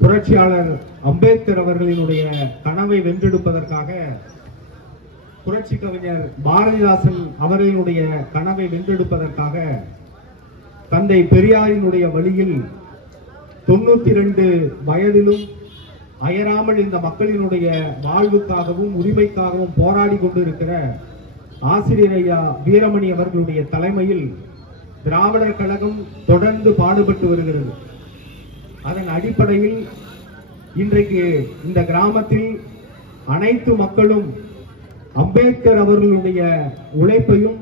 புரட்சியாளர் அம்பேத்கர் அவர்களினுடைய கனவை வென்றெடுப்பதற்காக, புரட்சி கவிஞர் பாரதிதாசன் அவர்களினுடைய கனவை வென்றெடுப்பதற்காக தந்தை பெரியாரினுடைய வழியில் 92 வயதிலும் அயராமல் இந்த மக்களினுடைய வாழ்வுக்காகவும் உரிமைக்காகவும் போராடி கொண்டிருக்கிற ஆசிரியர் ஐயா வீரமணி அவர்களுடைய தலைமையில் திராவிடர் கழகம் தொடர்ந்து பாடுபட்டு வருகிறது. அதன் அடிப்படையில் இன்றைக்கு இந்த கிராமத்தில் அனைத்து மக்களும் அம்பேத்கர் அவர்களுடைய உழைப்பையும்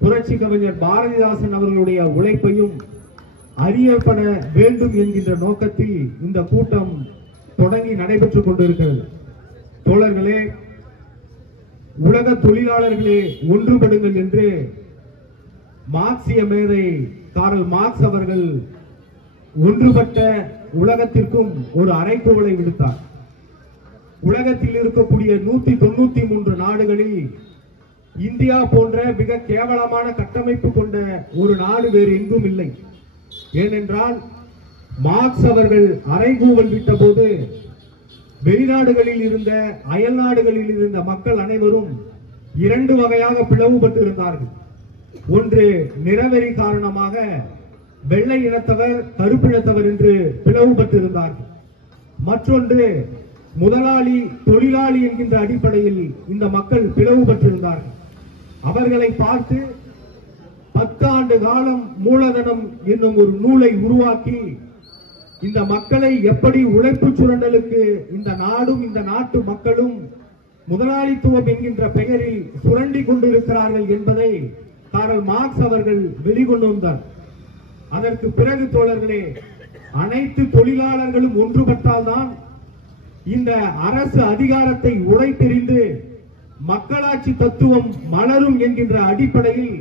புரட்சி கவிஞர் பாரதிதாசன் அவர்களுடைய உழைப்பையும் அறியப்பட வேண்டும் என்கின்ற நோக்கத்தில் இந்த கூட்டம் தொடங்கி நடைபெற்றுக் கொண்டிருக்கிறது. தோழர்களே, உலக தொழிலாளர்களே ஒன்றுபடுங்கள் என்று மார்க்சிய மேதை காரல் மார்க்ஸ் அவர்கள் ஒன்றுபட்ட உலகத்திற்கும் ஒரு அறைகூவலை விடுத்தார். உலகத்தில் இருக்கக்கூடிய 193 நாடுகளில் இந்தியா போன்ற மிக கேவலமான கட்டமைப்பு கொண்ட ஒரு நாடு வேறு எங்கும் இல்லை. ஏனென்றால் மார்க்ஸ் அவர்கள் அறைகூவல் விட்ட போது வெளிநாடுகளில் இருந்த அயல் நாடுகளில் இருந்த மக்கள் அனைவரும் 2 வகையாக பிளவுபட்டு இருந்தார்கள். ஒன்று, நிறவெறி காரணமாக வெள்ளை இனத்தவர் கருப்பினத்தவர் என்று பிளவுபட்டு இருந்தார்கள். மற்றொன்று, முதலாளி தொழிலாளி என்கின்ற அடிப்படையில் இந்த மக்கள் பிளவுபட்டிருந்தார்கள். அவர்களை பார்த்து 10 ஆண்டு காலம் மூலதனம் என்னும் ஒரு நூலை உருவாக்கி இந்த மக்களை எப்படி உழைப்பு சுரண்டலுக்கு இந்த நாடும் இந்த நாட்டு மக்களும் முதலாளித்துவம் என்கின்ற பெயரில் சுரண்டி கொண்டிருக்கிறார்கள் என்பதை காரல் மார்க்ஸ் அவர்கள் வெளிக்கொண்டு வந்தார். அதற்கு பிறகு தோழர்களே, அனைத்து தொழிலாளர்களும் ஒன்றுபட்டால்தான் இந்த அரசு அதிகாரத்தை உடைத்தெறிந்து மக்களாட்சி தத்துவம் மலரும் என்கின்ற அடிப்படையில்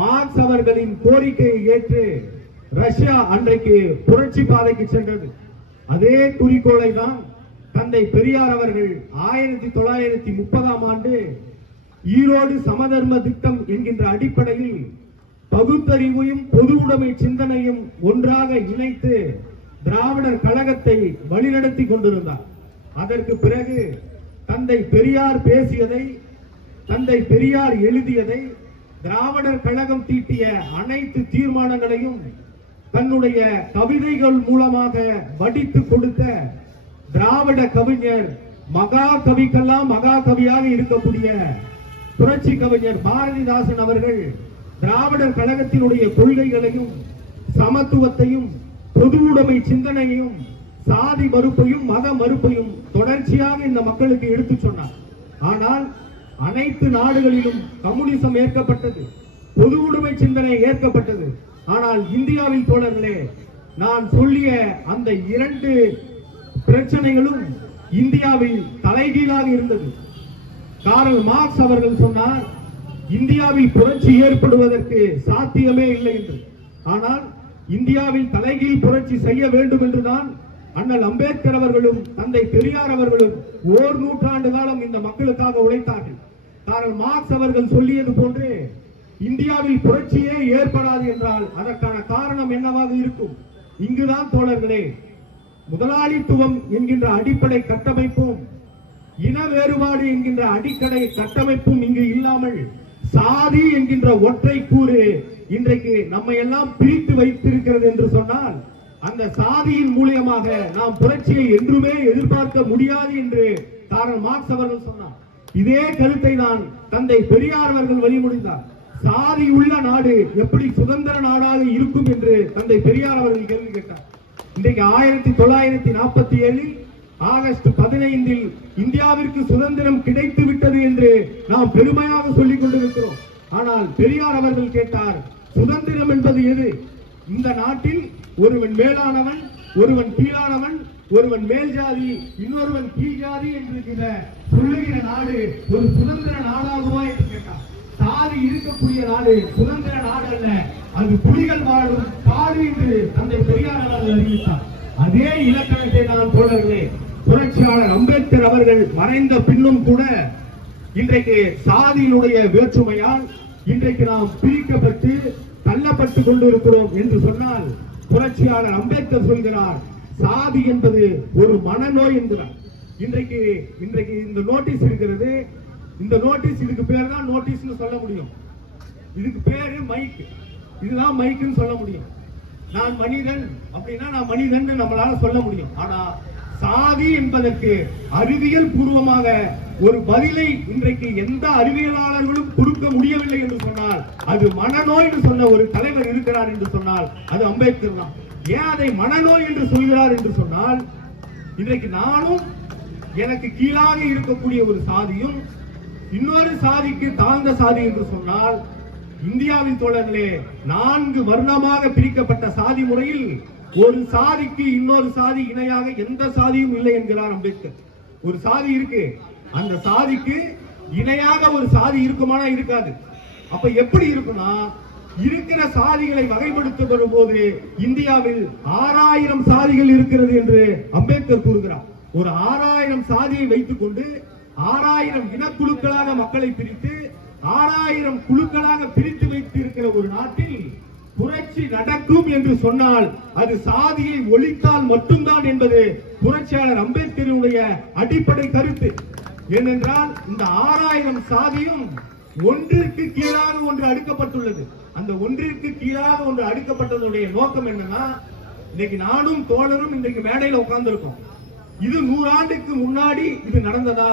மார்க்ஸ் அவர்களின் கோரிக்கையை ஏற்று ரஷ்யா அன்றைக்கு புரட்சி பாதைக்கு சென்றது. அதே குறிக்கோளை தான் தந்தை பெரியார் அவர்கள் 1930ஆம் ஆண்டு ஈரோடு சமதர்ம திட்டம் என்கின்ற அடிப்படையில் பகுத்தறிவையும் பொது உடைமை சிந்தனையும் ஒன்றாக இணைத்து திராவிடர் கழகத்தை வழிநடத்தி கொண்டிருந்தார். அதற்கு பிறகு தந்தை பெரியார் பேசியதை, தந்தை பெரியார் எழுதியதை, திராவிடர் கழகம் தீட்டிய அனைத்து தீர்மானங்களையும் தன்னுடைய கவிதைகள் மூலமாக வடித்து கொடுத்த திராவிட கவிஞர், மகா கவிக்கெல்லாம் மகா கவியாக இருக்கக்கூடிய புரட்சி கவிஞர் பாரதிதாசன் அவர்கள் திராவிடர் கழகத்தினுடைய கொள்கைகளையும் சமத்துவத்தையும் பொது உடைமை சிந்தனையையும் சாதி மறுப்பையும் மத மறுப்பையும் தொடர்ச்சியாக இந்த மக்களுக்கு எடுத்து சொன்னார். ஆனால் அனைத்து நாடுகளிலும் கம்யூனிசம் ஏற்கப்பட்டது, பொது உடைமை சிந்தனை ஏற்கப்பட்டது. ஆனால் இந்தியாவில் தோழர்களே, நான் சொல்லிய அந்த 2 பிரச்சனைகளும் இந்தியாவில் தலைகீழாக இருந்தது. காரல் மார்க்ஸ் அவர்கள் சொன்னார், இந்தியாவில் புரட்சி ஏற்படுவதற்கு சாத்தியமே இல்லை என்று. ஆனால் இந்தியாவில் தலைகீழ் புரட்சி செய்ய வேண்டும் என்றுதான் அண்ணல் அம்பேத்கர் அவர்களும் தந்தை பெரியார் அவர்களும் 1 நூற்றாண்டு காலம் இந்த மக்களுக்காக உழைத்தார்கள். காரல் மார்க்ஸ் அவர்கள் சொல்லியது போன்று இந்தியாவில் புரட்சியே ஏற்படாது என்றால் அதற்கான காரணம் என்னவாக இருக்கும்? இங்குதான் தோழர்களே, முதலாளித்துவம் என்கின்ற அடிப்படை கட்டமைப்பும் இன வேறுபாடு என்கின்ற அடிப்படை கட்டமைப்பும் இங்கு இல்லாமல் சாதி என்கின்ற ஒற்றை கூறு இன்றைக்கு நம்மை எல்லாம் பிரித்து வைத்திருக்கிறது என்று சொன்னால் அந்த சாதியின் மூலியமாக நாம் புரட்சியை என்றுமே எதிர்பார்க்க முடியாது என்று காரல் மார்க்ஸ் அவர்கள் சொன்னார். இதே கருத்தை தான் தந்தை பெரியார் அவர்கள் வழிமொழிந்தார். சாதி உள்ள நாடு எப்படி சுதந்திர நாடாக இருக்கும் என்று தந்தை பெரியார் அவர்கள் கேள்வி கேட்டார். இன்றைக்கு 1947 ஆகஸ்ட் 15 இந்தியாவிற்கு சுதந்திரம் கிடைத்து விட்டது என்று நாம் பெருமையாக சொல்லிக் கொண்டிருக்கிறோம். ஆனால் பெரியார் அவர்கள் கேட்டார், சுதந்திரம் என்பது எது? இந்த நாட்டில் ஒருவன் மேலானவன், ஒருவன் கீழானவன், ஒருவன் மேல் ஜாதி, இன்னொருவன் கீழ் ஜாதி என்று சொல்லுகிற நாடு ஒரு சுதந்திர நாடாகுமா என்று கேட்டார். சாதி இருக்கக்கூடிய நாடு சுதந்திர நாடு அல்ல, அது புலிகள் வாழும் காடு என்று தந்தை பெரியார் அவர்கள் அறிவித்தார். அதே இலக்கணத்தை நான் தோழர்களே, புரட்சியாளர் அம்பேத்கர் அவர்கள் மறைந்த பின்னும் கூட இன்றைக்கு சாதியினுடைய வேற்றுமையால் இன்றைக்கு நாம் பிரிக்கப்பட்டு தள்ளப்பட்டு கொண்டிருக்கிறோம் என்று சொன்னால் புரட்சியாளர் அம்பேத்கர் சொல்கிறார், சாதி என்பது ஒரு மனநோய் என்கிறார். இன்றைக்கு இந்த நோட்டீஸ் இருக்கிறது. இந்த நோட்டீஸ், இதுக்கு பேர் தான் நோட்டீஸ்னு சொல்ல முடியும். இதுக்கு பேரு மைக். இதுதான் மைக்குன்னு சொல்ல முடியும். நான் மனிதன் அப்படின்னா நான் மனிதன் நம்மளால சொல்ல முடியும். ஆனா சாதி என்பதற்கு அறிவியல் பூர்வமாக ஒரு பதிலை இன்றைக்கு எந்த அறிவியலாளர்களும் கொடுக்க முடியவில்லை என்று சொன்னால், அது மனநோய் என்று சொன்ன ஒரு தலைவர் இருக்கிறார் என்று சொன்னால் அது அம்பேத்கர் தான். ஏன் அதை மனநோய் என்று சொல்கிறார் என்று சொன்னால், இன்றைக்கு நானும் எனக்கு கீழாக இருக்கக்கூடிய ஒரு சாதியும் இன்னொரு சாதிக்கு தாழ்ந்த சாதி என்று சொன்னால், இந்தியாவின் தோழர்களே 4 வர்ணமாக பிரிக்கப்பட்ட சாதி முறையில் ஒரு சாதிக்கு இன்னொரு சாதி இணையாக எந்த சாதியும் இல்லை என்கிறார் அம்பேத்கர். ஒரு சாதி இருக்கு, அந்த சாதிக்கு இணையாக ஒரு சாதி இருக்குமானா இருக்காது. அப்ப எப்படி இருக்குன்னா, இருக்கிற சாதிகளை வகைப்படுத்த வரும்போது இந்தியாவில் 6000 சாதிகள் இருக்கிறது என்று அம்பேத்கர் கூறுகிறார். ஒரு 6000 சாதியை வைத்துக் கொண்டு 6000 இனக்குழுக்களாக மக்களை பிரித்து 6000 குழுக்களாக பிரித்து வைத்திருக்கிற ஒரு நாட்டில் புரட்சி நடக்கும் என்று சொன்னால் அது சாதியை ஒழித்தால் மட்டும்தான் என்பது புரட்சியாளர் அம்பேத்கருடைய அடிப்படை கருத்து. ஏனென்றால் இந்த 6000 சாதியும் ஒன்றிற்கு கீழாக ஒன்று அடுக்கப்பட்டுள்ளது. அந்த ஒன்றிற்கு கீழாக ஒன்று அடுக்கப்பட்டதுடைய நோக்கம் என்னன்னா, இன்னைக்கு நானும் தோழரும் இன்றைக்கு மேடையில் உட்கார்ந்து இருக்கோம். இது 100 ஆண்டுக்கு முன்னாடி இது நடந்ததா?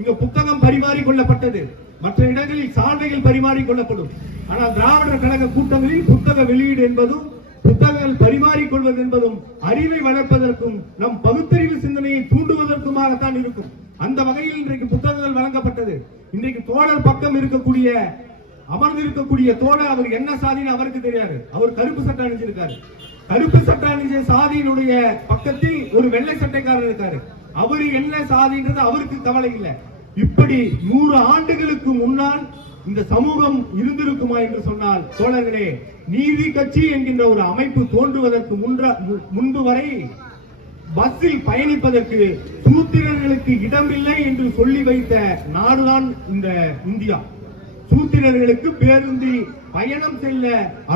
இங்க புத்தகம் பரிமாறிக்கொள்ளப்பட்டது, மற்ற இடங்களில் சால்வைகள் பரிமாறிக்கொள்ளப்படும். ஆனால் திராவிடர் கழக கூட்டங்களில் புத்தக வெளியீடு என்பதும் புத்தகங்கள் பரிமாறிக்கொள்வது என்பதும் அறிவை வளர்ப்பதற்கும் நம் பகுத்தறிவு சிந்தனையை தூண்டுவதற்குமாகத்தான் இருக்கும். அந்த வகையில் இன்றைக்கு புத்தகங்கள் வழங்கப்பட்டது. இன்றைக்கு தோழர் பக்கம் இருக்கக்கூடிய அமர்ந்திருக்கக்கூடிய தோழர் அவர் என்ன சாதின்னு அவருக்கு தெரியாது. அவர் கருப்பு சட்டை அணிஞ்சிருக்காரு. கருப்பு சட்டை அணிஞ்ச சாதியினுடைய பக்கத்தில் ஒரு வெள்ளை சட்டைக்காரர் இருக்காரு. அவரு என்ன சாதின்றது அவருக்கு கவலை இல்லை. இப்படி 100 ஆண்டுகளுக்கு முன்னால் இந்த சமூகம் இருந்திருக்குமா என்று சொன்னால், தோழர்களே, நீதி கட்சி என்கின்ற ஒரு அமைப்பு தோன்றுவதற்கு முன்பு வரை பஸ்ஸில் பயணிப்பதற்கு சூத்திரர்களுக்கு இடமில்லை என்று சொல்லி வைத்த நாடுதான் இந்த இந்தியா. சூத்திரர்களுக்கு பேருந்தில் பயணம் செல்ல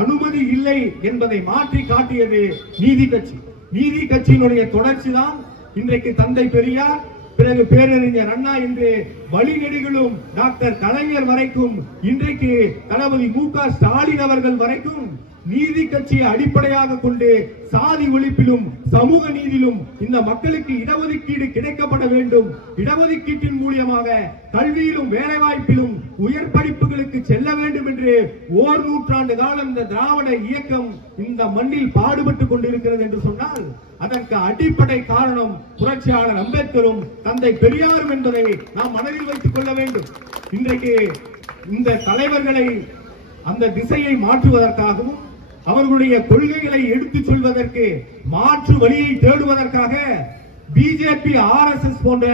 அனுமதி இல்லை என்பதை மாற்றி காட்டியது நீதி கட்சி. நீதி கட்சியினுடைய தொடர்ச்சி தான் இன்றைக்கு தந்தை பெரியார், பிறகு பேரறிஞர் அண்ணா என்று வழிநெடுகளும் டாக்டர் கலைஞர் வரைக்கும், இன்றைக்கு தளபதி மு.க. ஸ்டாலின் அவர்கள் வரைக்கும் நீதி கட்சியை அடிப்படையாக கொண்டு சாதி ஒழிப்பிலும் சமூக நீதியிலும் இந்த மக்களுக்கு இடஒதுக்கீடு கிடைக்கப்பட வேண்டும். இடஒதுக்கீட்டின் மூலமாக கல்வியிலும் வேலைவாய்ப்பிலும் உயர் படிப்புகளுக்கு செல்ல வேண்டும் என்று 1 நூற்றாண்டு காலம் இந்த திராவிட இயக்கம் இந்த மண்ணில் பாடுபட்டுக் கொண்டிருக்கிறது என்று சொன்னால், அதற்கு அடிப்படை காரணம் புரட்சியாளர் அம்பேத்கரும் தந்தை பெரியாரும் என்பதை நாம் மனதில் வைத்துக் கொள்ள வேண்டும். இன்றைக்கு இந்த தலைவர்களை அந்த திசையை மாற்றுவதற்காகவும் அவர்களுடைய கொள்கைகளை எடுத்துச் சொல்வதற்கு மாற்று வழியை தேடுவதற்காக பிஜேபி, ஆர்எஸ்எஸ் போன்ற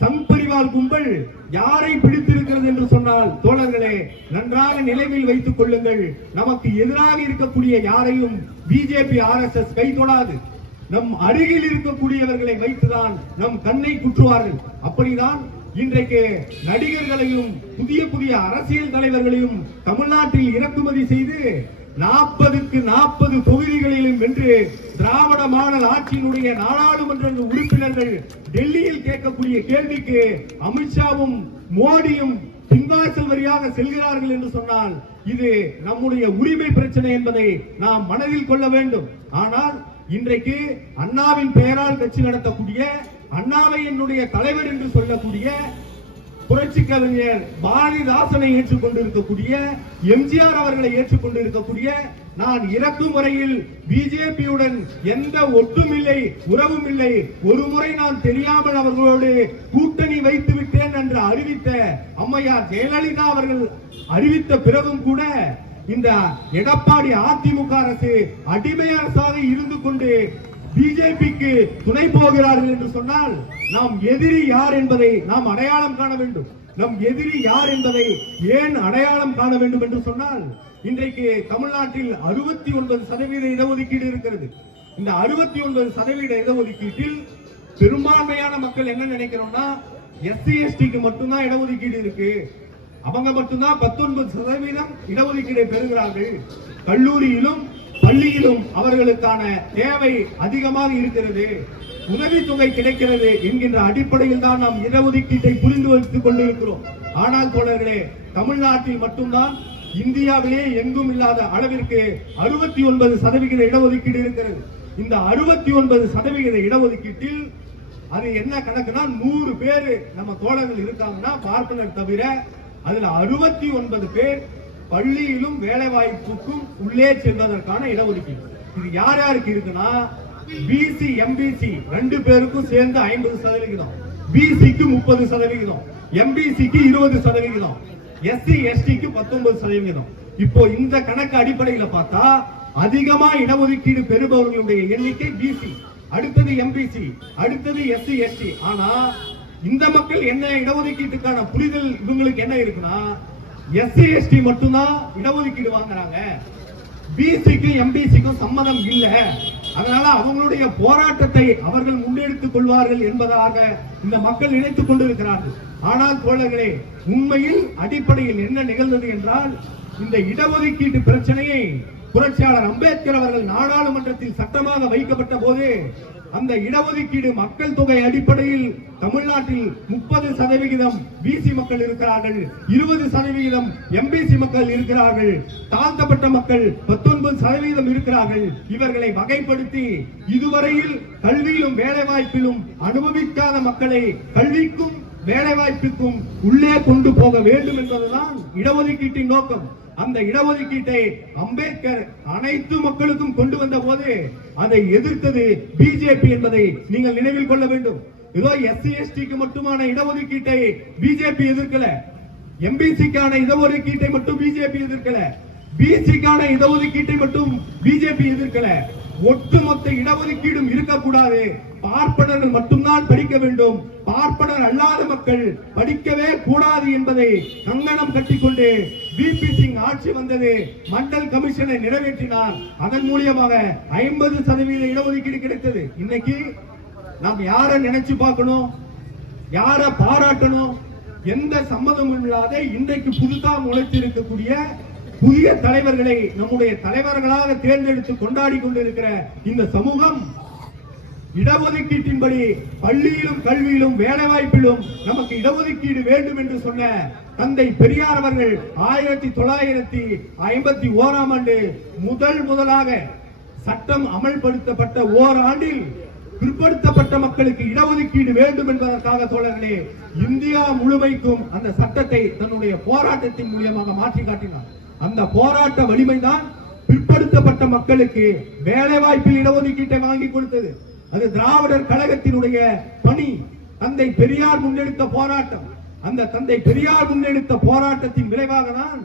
சங்பரிவார் கும்பல் யாரை பிடித்திருக்கிறது என்று சொன்னால், தோழர்களே, நன்றாக நினைவில் வைத்துக் கொள்ளுங்கள். நமக்கு எதிராக இருக்கக்கூடிய யாரையும் பிஜேபி, ஆர்எஸ்எஸ் கை தொடாது. நம் அருகில் இருக்கக்கூடியவர்களை வைத்துதான் நம் கண்ணை குற்றுவார்கள். அப்படிதான் இன்றைக்கு நடிகர்களையும் புதிய புதிய அரசியல் தலைவர்களையும் தமிழ்நாட்டில் இறக்குமதி செய்து 40க்கு 40 தொகுதிகளிலும் வென்று திராவிட மாடல் ஆட்சியினுடைய நாடாளுமன்ற உறுப்பினர்கள் டெல்லியில் கேட்கக்கூடிய கேள்விக்கு அமித்ஷாவும் மோடியும் பின்வாசல் வழியாக செல்கிறார்கள் என்று சொன்னால் இது நம்முடைய உரிமை பிரச்சனை என்பதை நாம் மனதில் கொள்ள வேண்டும். ஆனால் இன்றைக்கு அண்ணாவின் பெயரால் கட்சி நடத்தக்கூடிய, அண்ணாவை என்னுடைய தலைவர் என்று சொல்லக்கூடிய புரட்சி கவிஞர் பாரதிதாசனை ஏற்றுக்கொண்டிருக்கக்கூடிய, எம்ஜிஆர் அவர்களை ஏற்றுக்கொண்டிருக்கக்கூடிய, நான் இறக்கும் வரையில் பிஜேபியுடன் எந்த ஒட்டும் இல்லை, உறவும் இல்லை, ஒரு முறை நான் தெரியாமல் அவர்களோடு கூட்டணி வைத்து விட்டேன் என்று அறிவித்த அம்மையார் ஜெயலலிதா அவர்கள் அறிவித்த பிறகும் கூட இந்த எடப்பாடி அதிமுக அரசு அடிமை அரசாக இருந்து கொண்டு பிஜேபிக்கு துணை போகிறார்கள் என்று சொன்னால், நாம் எதிரி யார் என்பதை நாம் அடையாளம் காண வேண்டும். நம் எதிரி யார் என்பதை ஏன் அடையாளம் காண வேண்டும் என்று சொன்னால், இன்றைக்கு தமிழ்நாட்டில் 69% இடஒதுக்கீடு இருக்கிறது. இந்த 69% இடஒதுக்கீட்டில் பெரும்பான்மையான மக்கள் என்ன நினைக்கிறோம்னா, எஸ்சி எஸ்டிக்கு மட்டும்தான் இடஒதுக்கீடு இருக்கு, அவங்க மட்டும்தான் 19% இடஒதுக்கீடை பெறுகிறார்கள். கல்லூரியிலும் பள்ளியிலும் அவர்களுக்கான தேவை அதிகமாக இருக்கிறது, உதவித்தொகை கிடைக்கிறது என்கின்ற அடிப்படையில் தான் நாம் இடஒதுக்கீட்டை புரிந்து வைத்துக் கொண்டிருக்கிறோம். ஆனால் தோழர்களே, தமிழ்நாட்டில் மட்டும்தான் இந்தியாவிலே எங்கும் இல்லாத அளவிற்கு 69% இடஒதுக்கீடு இருக்கிறது. இந்த 69% இடஒதுக்கீட்டில் அது என்ன கணக்குனா 100 பேர் நம்ம தோழர்கள் இருக்காங்கன்னா பார்ப்பனர் தவிர அதுல 69 பேர் பள்ளியிலும் வேலை வாய்ப்புக்கும் உள்ளே செல்வதற்கான இடஒதுக்கீடு. இது யார் யாருக்கு இருக்குன்னா பிசி எம்பிசி 2 பேருக்கும் சேர்ந்து 50%, பிசிக்கு 30%, எம்பிசிக்கு 20%, எஸ்சி எஸ்டிக்கு 19%. இப்போ இந்த கணக்கு அடிப்படையில் பார்த்தா அதிகமா இடஒதுக்கீடு பெறுபவர்களுடைய எண்ணிக்கை பிசி, அடுத்தது எம்பிசி, அடுத்தது எஸ்சி எஸ்டி. ஆனா இந்த மக்கள் என்ன இடஒதுக்கீட்டுக்கான புரிதல் இவங்களுக்கு என்ன இருக்குன்னா எஸ்சி எஸ்டி மட்டும்தான் இடஒதுக்கீடு வாங்குறாங்க, பிசிக்கும் எம்பிசிக்கும் சம்மதம் இல்ல, அதனால அவங்களுடைய போராட்டத்தை அவர்கள் முன்னெடுத்துக் கொள்வார்கள் என்பதாக இந்த மக்கள் நினைத்துக் கொண்டிருக்கிறார்கள். ஆனால் தோழர்களே, உண்மையில் அடிப்படையில் என்ன நிகழ்ந்தது என்றால் இந்த இடஒதுக்கீட்டு பிரச்சனையை புரட்சியாளர் அம்பேத்கர் அவர்கள் நாடாளுமன்றத்தில் சட்டமாக வைக்கப்பட்ட போது அந்த இடஒதுக்கீடு மக்கள் தொகை அடிப்படையில் தமிழ்நாட்டில் 30% பிசி மக்கள் இருக்கிறார்கள், 20% எம்பிசி மக்கள் இருக்கிறார்கள், தாழ்த்தப்பட்ட மக்கள் 19% இருக்கிறார்கள். இவர்களை வகைப்படுத்தி இதுவரையில் கல்வியிலும் வேலை வாய்ப்பிலும் அனுபவிக்காத மக்களை கல்விக்கும் வேலை வாய்ப்புக்கும் உள்ளே கொண்டு போக வேண்டும் என்பதுதான் இடஒதுக்கீட்டின் நோக்கம். அந்த இடஒதுக்கீட்டை அம்பேத்கர் அனைத்து மக்களுக்கும் கொண்டு வந்த போது அதை எதிர்த்தது பிஜேபி என்பதை நீங்கள் நினைவில் கொள்ள வேண்டும். ஏதோ எஸ்சி எஸ்டிக்கு மட்டுமான இடஒதுக்கீட்டை பிஜேபி எதிர்க்கல, எம்பிசிக்கான இடஒதுக்கீட்டை மட்டும் பிஜேபி எதிர்க்கல, பிசிக்கான இடஒதுக்கீட்டை மட்டும் பிஜேபி எதிர்க்கல, ஒட்டுமொத்த இடஒதுக்கீடும் இருக்கக்கூடாது, பார்ப்பனர்கள் மட்டும்தான் படிக்க வேண்டும், பார்ப்பனர் அல்லாத மக்கள் படிக்கவே கூடாது என்பதை கங்கணம் கட்டிக்கொண்டு விபி சிங் ஆட்சி வந்தது. மண்டல் கமிஷனை நிறைவேற்றினார். அதன் மூலமாக 50% இடஒதுக்கீடு கிடைத்தது. இன்னைக்கு நாம் யாரை நினைச்சு பார்க்கணும், யாரை பாராட்டணும், எந்த சம்மதமும் இல்லாத இன்றைக்கு புதுசா முளைத்திருக்கக்கூடிய புதிய தலைவர்களை நம்முடைய தலைவர்களாக தேர்ந்தெடுத்து கொண்டாடி கொண்டிருக்கிற இந்த சமூகம் இடஒதுக்கீட்டின்படி பள்ளியிலும் கல்வியிலும் வேலை வாய்ப்பிலும் நமக்கு இடஒதுக்கீடு வேண்டும் என்று சொன்ன தந்தை பெரியார் அவர்கள் 1951ஆம் ஆண்டு முதலாக சட்டம் அமல்படுத்தப்பட்ட ஓராண்டில் பிற்படுத்தப்பட்ட மக்களுக்கு இடஒதுக்கீடு வேண்டும் என்பதற்காக தோழர்களே இந்தியா முழுமைக்கும் அந்த சட்டத்தை தன்னுடைய போராட்டத்தின் மூலமாக மாற்றி காட்டினார். அந்த போராட்ட வலிமைதான் பிற்படுத்தப்பட்ட மக்களுக்கு வேலை வாய்ப்பில் இடஒதுக்கீட்டை வாங்கி கொடுத்தது. அது திராவிடர் கழகத்தினுடைய பணி. தந்தை பெரியார் முன்னெடுத்த போராட்டம். அந்த தந்தை பெரியார் முன்னெடுத்த போராட்டத்தின் விளைவாக தான்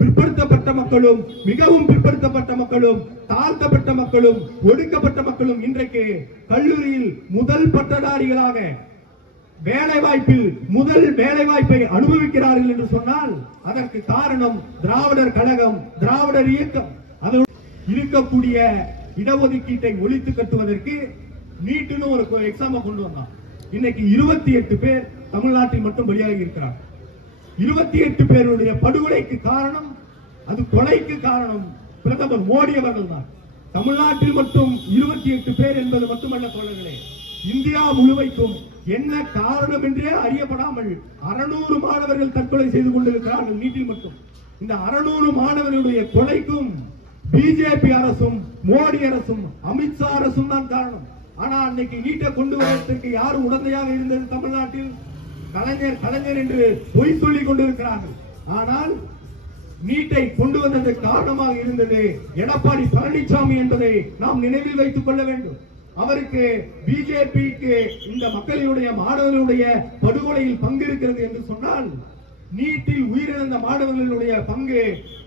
பிற்படுத்தப்பட்ட மக்களும் மிகவும் பிற்படுத்தப்பட்ட மக்களும் தாழ்த்தப்பட்ட மக்களும் ஒடுக்கப்பட்ட மக்களும் இன்றைக்கு கல்லூரியில் முதல் பட்டதாரிகளாக வேலை வாய்ப்பில் முதல் வேலை வாய்ப்பை அனுபவிக்கிறார்கள் என்று சொன்னால் அதற்கு காரணம் திராவிடர் கழகம், திராவிடர் இயக்கம். அதோடு இருக்கக்கூடிய இடஒதுக்கீட்டை ஒழித்து கட்டுவதற்கு நீட்டுன்னு ஒரு எக்ஸாம் கொண்டு வந்தான். இன்னைக்கு 28 பேர் தமிழ்நாட்டில் மட்டும் பலியாகி இருக்கிறார். 28 பேருடைய படுகொலைக்கு காரணம், அது கொலைக்கு காரணம் பிரதமர் மோடி அவர்கள் தான். தமிழ்நாட்டில் மட்டும் 28 பேர் என்பது மட்டுமல்ல தோழர்களே, இந்தியா முழுமைக்கும் என்ன காரணம் என்றே அறியப்படாமல் 600 மாணவர்கள் தற்கொலை செய்து கொண்டிருக்கிறார்கள் நீட்டில் மட்டும். இந்த 600 மாணவர்களுடைய கொலைக்கும் பிஜேபி அரசும் மோடி அரசும் அமித்ஷா அரசும் தான் காரணம். ஆனா அன்னைக்கு நீட்டை கொண்டு வருவதற்கு யார் உடந்தையாக இருந்தது? தமிழ்நாட்டில் கலைஞர் என்று பொய் சொல்லிக் கொண்டிருக்கிறார்கள். ஆனால் நீட்டை கொண்டு வந்ததற்கு காரணமாக இருந்தது எடப்பாடி பழனிசாமி என்பதை நாம் நினைவில் வைத்துக் கொள்ள வேண்டும். அவருக்கு பிஜேபிக்கு இந்த மக்களுடைய மாணவர்களுடைய படுகொலையில் பங்கு இருக்கிறது என்று சொன்னால் நீட்டில் உயிரிழந்த மாணவர்களுடைய பங்கு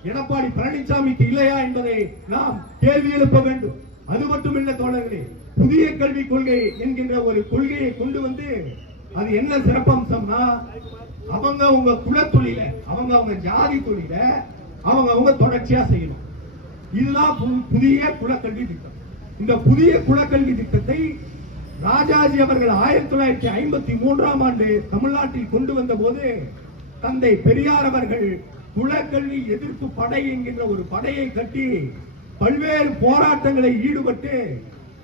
எடப்பாடி பழனிசாமிக்கு இல்லையா என்பதை நாம் கேள்வி எழுப்ப வேண்டும். அது மட்டுமில்ல தோழர்களே, புதிய கல்விக் கொள்கை என்கின்ற ஒரு கொள்கையை கொண்டு வந்து அது என்ன சிறப்பம்சம்னா அவங்க உங்க குலத்தொழில அவங்க ஜாதி தொழில அவங்க தொடர்ச்சியா செய்யணும். இதுதான் புதிய குலக்கல்வி திட்டம். இந்த புதிய குலக்கல்வி திட்டத்தை ராஜாஜி அவர்கள் 1953ஆம் ஆண்டு தமிழ்நாட்டில் கொண்டு வந்த போது தந்தை பெரியார் அவர்கள் குலக்கல்வி எதிர்ப்பு படை என்கின்ற ஒரு படையை கட்டி பல்வேறு போராட்டங்களை ஈடுபட்டு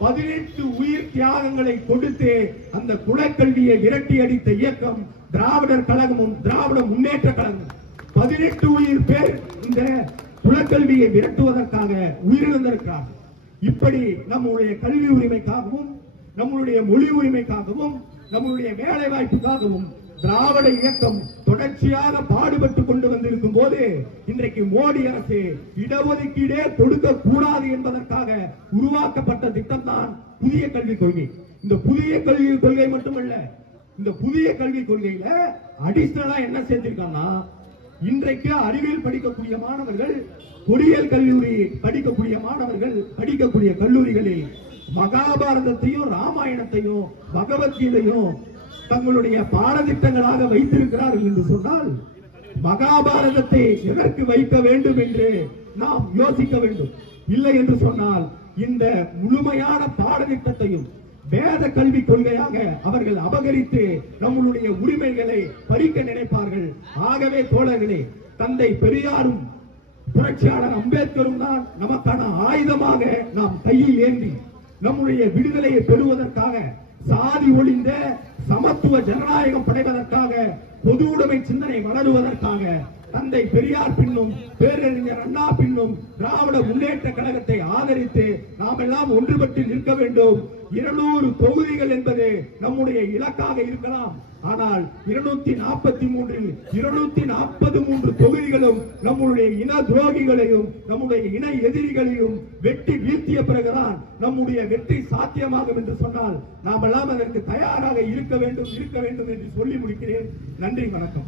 18 உயிர் தியாகங்களை கொடுத்து அந்த குலக்கல்வியை விரட்டி அடித்த இயக்கம் திராவிடர் கழகமும் திராவிட முன்னேற்ற கழகமும். 18 உயிர் பேர் இந்த குலக்கல்வியை விரட்டுவதற்காக உயிரிழந்திருக்கிறார்கள். இப்படி நம்முடைய கல்வி உரிமைக்காகவும் நம்முடைய மொழி உரிமைக்காகவும் நம்முடைய வேலை வாய்ப்புக்காகவும் திராவிட இயக்கம் தொடர்ச்சியாக பாடுபட்டு கொண்டு வந்திருக்கும் போது இன்றைக்கு மோடி அரசு இடஒதுக்கீடே கொடுக்க கூடாது என்பதற்காக உருவாக்கப்பட்ட திட்டம் தான் புதிய கல்விக் கொள்கை. இந்த புதிய கல்விக் கொள்கை மட்டுமல்ல, இந்த புதிய கல்விக் கொள்கையில அடிஷனலா என்ன செஞ்சிருக்காங்கன்னா, இன்றைக்கு அறிவியல் படிக்கக்கூடிய மாணவர்கள், பொறியியல் கல்லூரி படிக்கக்கூடிய மாணவர்கள் படிக்கக்கூடிய கல்லூரிகளில் மகாபாரதத்தையும் ராமாயணத்தையும் பகவத்கீதையும் தங்களுடைய பாடத்திட்டங்களாக வைத்திருக்கிறார்கள் என்று சொன்னால், மகாபாரதத்தை எதற்கு வைக்க வேண்டும் என்று நாம் யோசிக்க வேண்டும். இல்லை என்று சொன்னால் இந்த முழுமையான பாடத்திட்டத்தையும் வேத கல்வி கொள்கையாக அவர்கள் அபகரித்து நம்மளுடைய உரிமைகளை பறிக்க நினைப்பார்கள். ஆகவே தோழர்களே, தந்தை பெரியாரும் புரட்சியாளர் அம்பேத்கரும் தான் நமக்கான ஆயுதமாக நாம் கையில் ஏந்தி நம்முடைய விடுதலையை பெறுவதற்காக, சாதி ஒழிந்த சமத்துவ ஜனநாயகம் படைவதற்காக, பொது உடைமை சிந்தனை வளருவதற்காக தந்தை பெரியார் பின்னும் பேரறிஞர் அண்ணா பின்னும் திராவிட முன்னேற்ற கழகத்தை ஆதரித்து நாம் எல்லாம் ஒன்றுபட்டு நிற்க வேண்டும். 200 தொகுதிகள் என்பது நம்முடைய இலக்காக இருக்கலாம். ஆனால் 243 243 தொகுதிகளும் நம்முடைய இன துரோகிகளையும் நம்முடைய இன எதிரிகளையும் வெட்டி வீழ்த்திய பிறகுதான் நம்முடைய வெற்றி சாத்தியமாகும் என்று சொன்னால் நாம் எல்லாம் அதற்கு தயாராக இருக்க வேண்டும் என்று சொல்லி முடிக்கிறேன். நன்றி, வணக்கம்.